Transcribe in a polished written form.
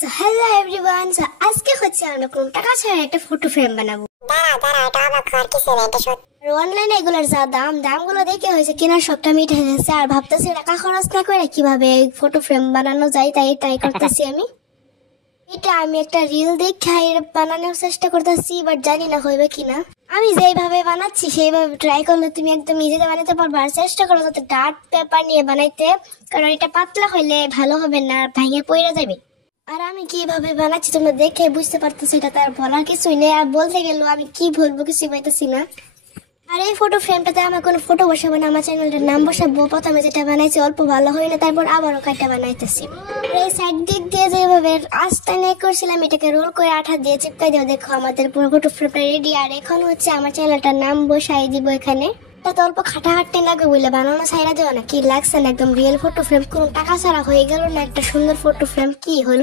So hello everyone, so আজকে হচ্ছে আমরা কোন টাকা ছাড়া একটা ফটো ফ্রেম বানাবো। দাঁড়া এটা আমার ঘর কিছু না, এটা সত্যি। অনলাইনে এগুলোর যা দামগুলো দেখে হয়েছে কেনার শখটা মিটে গেছে, আর ভাবতেছি টাকা খরচ না করে কিভাবে ফটো ফ্রেম বানানো যায় তাই ট্রাই করতেছি আমি। এটা আমি একটা রিল দেখে বানানোর চেষ্টা করতেছি, বাট জানি না হইবে কিনা। আমি যেইভাবে বানাচ্ছি সেইভাবে ট্রাই করলে তুমি একদম ইজিতে বানাতে পারবে। আর চেষ্টা করো যাতে ডার্ক পেপার নিয়ে বানাইতে, কারণ এটা পাতলা হইলে ভালো হবে না, আর ভাঙে পড়ে যাবে। আর আমি কিভাবে বানাচ্ছি তোমরা দেখে বুঝতে পারতেছো, এটা তার বলার কিছুই নেই। আর বলতে গেলেও আমি কি বলবো কিছু পাইতেছি না। আর এই ফটো ফ্রেমটাতে আমার কোনো ফটো বসাবো না, আমার চ্যানেলটার নাম বসাবো। প্রথমে যেটা বানাইছি অল্প ভালো হয় না, তারপর আবারও কাটা বানাইতেছি। এই সাইড দিক দিয়ে যেভাবে আস্তে নিয়ে করছিলাম, এটাকে রোল করে আঠা দিয়ে চিপকাই দিও। দেখো আমাদের পুরো ফটো ফ্রেমটা রেডি। আর এখন হচ্ছে আমার চ্যানেলটার নাম বসাই দিব এখানে। তো অল্প খাটাখাটনি লাগবে বলে বানানো ছাইরা দেওয়া না, কি লাগছে না একদম রিয়েল ফটো ফ্রেম, কোনো টাকা ছাড়া হয়ে গেল না একটা সুন্দর ফটো ফ্রেম। কি হলো?